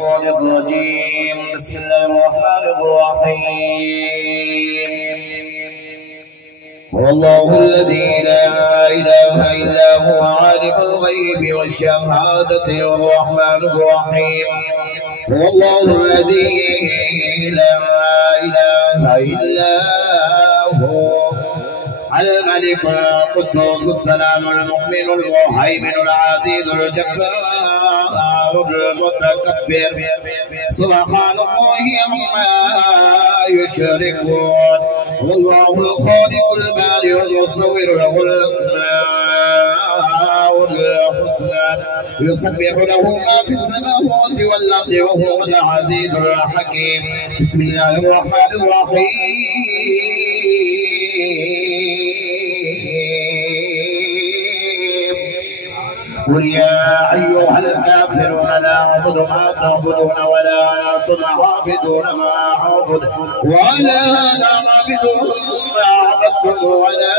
الرجيم. بسم الله الرحمن الرحيم. هو الله الذي لا إله إلا هو عالم الغيب والشهادة الرحمن الرحيم. هو الله الذي لا إله إلا هو الملك القدوس السلام المؤمن المهيمن العزيز الجبار المتكبر سبحان الله عما يشركون. والله الخالق البارئ المصور له الاسماء الحسنى يسبح له ما في السماوات والارض وهو العزيز الحكيم. بسم الله الرحمن الرحيم. قل يا أيها الكافرون لا أعبد ما تعبدون ولا أنتم عابدون ما أعبد ولا أنا عابد ما عبدتم ولا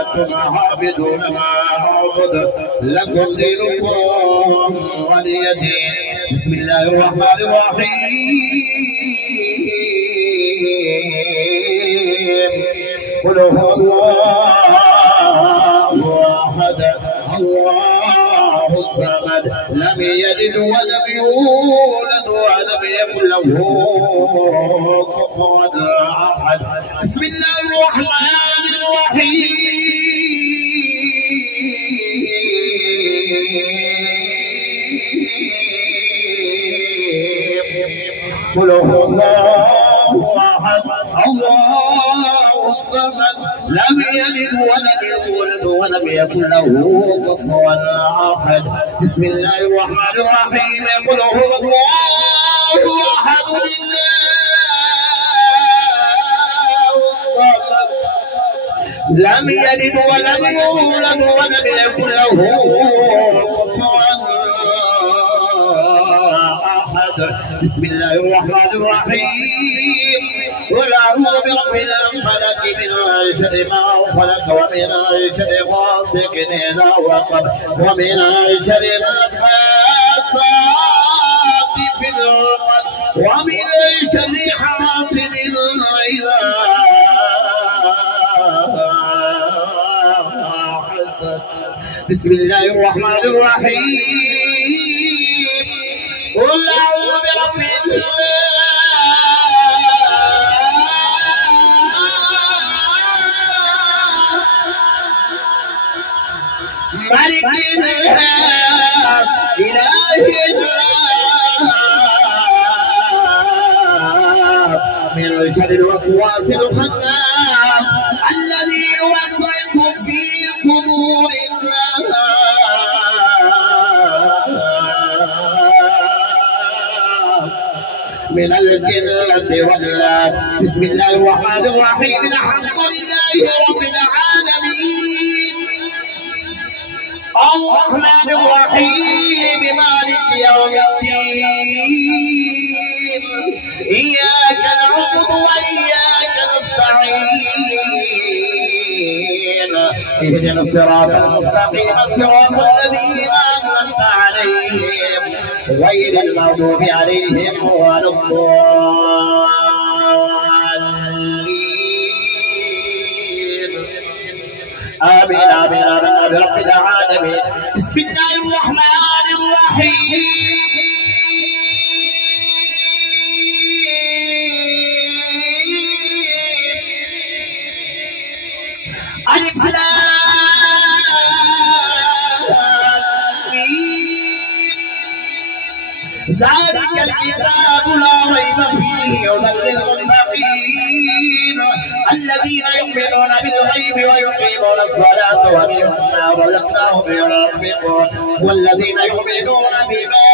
أنتم عابدون ما أعبد لكم دينكم ولي دين. بسم الله الرحمن الرحيم. قل هو الله الله الصمد لم يلد ولم يولد ولم يكن له كفوا احد. بسم الله الرحمن الرحيم. قل هو الله احد الله الصمد لم يلد ولم يولد ولم يكن له كفوا احد. بسم الله الرحمن الرحيم. قل هو الله احد لم يلد ولم يولد ولم يكن له كفوا احد. بسم الله الرحمن الرحيم. قل أعوذ برب الفلق من شر ما خلق ومن شر غاسق إذا وقب ومن شر النفاثات في العقد ومن شر حاسد إذا حسد. بسم الله الرحمن الرحيم. قل أعوذ برب ملك الإله إله من شر الوسواس الخناس الذي يوسوس في صدور الناس من الجنة والناس. بسم الله الرحمن الرحيم. الحمد لله رب العالمين الرحمن الرحيم مالك يوم الدين إياك نعبد وإياك نستعين اهدنا الصراط المستقيم صراط الذين أنعمت عليهم غير المغضوب عليهم ولا الضالين. آمين آمين آمين برب العالمين. بسم الله الرحمن الرحيم. ألف لام ذلك الكتاب لا ريب فيه هدى للمتقين الذين يؤمنون بالغيب ويقيمون الصلاة ومما رزقناهم ينفقون والذين يؤمنون بما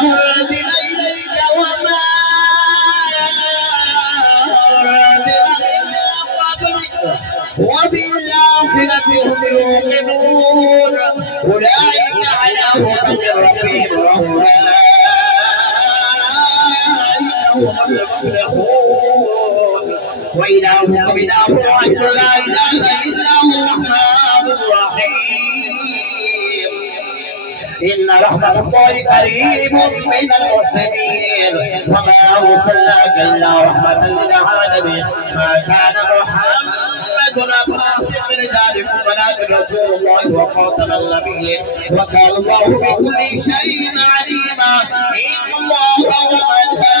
أنزل إليك وما أنزل من قبلك وبالآخرة هم يوقنون أولئك على هدى من ربهم وأولئك هم المفلحون. وإلهكم إله واحد لا إله إلا هو الرحمن الرحيم إن رحمة الله قريب من المحسنين وما أرسلناك إلا رحمة للعالمين ما كان محمد أبا أحد من رجالكم ولكن رسول الله وخاتم النبيين وكان الله بكل شيء عليما إن الله وملائكته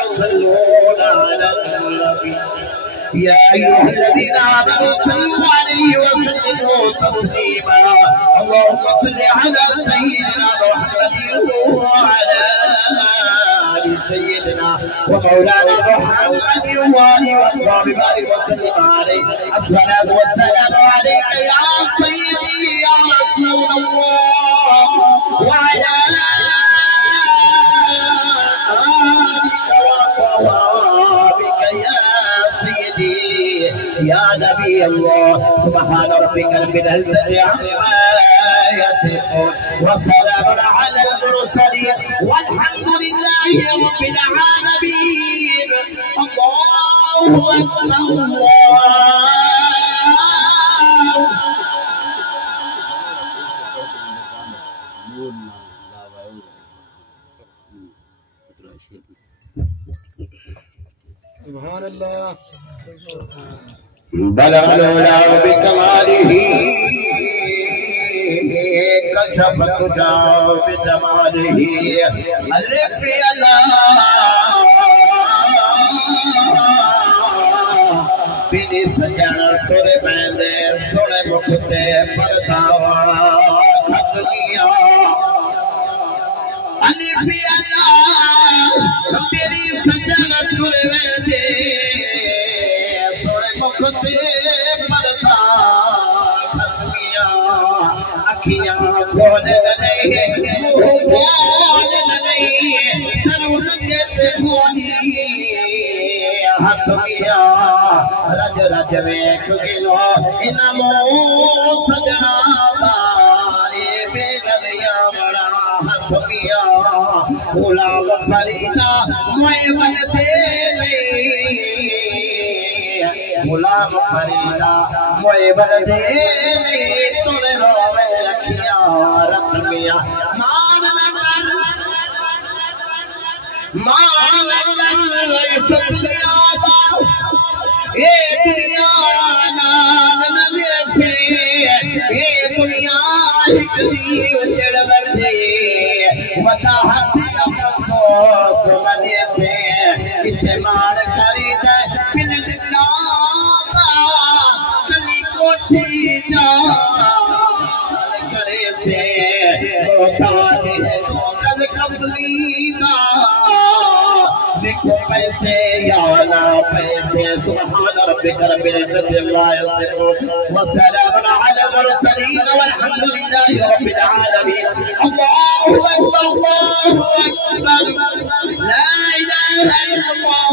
يصلون على النبي يا أيها الذين آمنوا صلوا عليه وسلموا تسليما اللهم صل على سيدنا محمد وعلى آل سيدنا ومولانا محمد وآله وصحبه وسلم عليه الصلاة والسلام عليك يا سيدي يا رسول الله وعلى آلك وصحبك يا نبي الله سبحان ربك رب العزة عما يصفون وسلام على المرسلين والحمد لله رب العالمين الله أكبر سبحان الله بلغ العلا بكماله كشف الدجى بجماله ألف يلا بني سجن تر بندے سن مکھتے پرداوا ختمیاں ألف يلا بني سجن تر بندے मुखते पर्दा खत्मियां अखियां खोले नहीं मुंह बोले नहीं सर लगे ते खोली हथमियां रज रज वेख गिलो इन मोह सजना दाए बेगलियां बड़ा हथमियां गुलाम फरीदा मोए बनते गुलाम फरीदा मोए बलदे नहीं तुने रोवे अखियां रखमियां मान लगन सपलियादा ये दुनिया नाल नवे से ये दुनिया हिकड़ी उजड़ बसे वता हाथी अफसोस बने से इस्तेमाल करी दे बिन दिला कोठी जा करे से होता है कल कफलीना देखो पैसे या ना पैसे सुभान रब्बिक रब्बिल इज्जति अम्मा यसिफून वस्सलाम अला मुरसलीन वल्हम्दु लिल्लाहि रब्बिल आलमीन अल्लाहु अकबर ला इलाहा इल्लल्लाह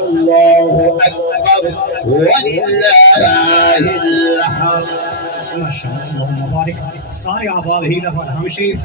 الله أكبر ولله الحمد. ما شاء الله مبارك. صار يا أبا هي لفظ همشي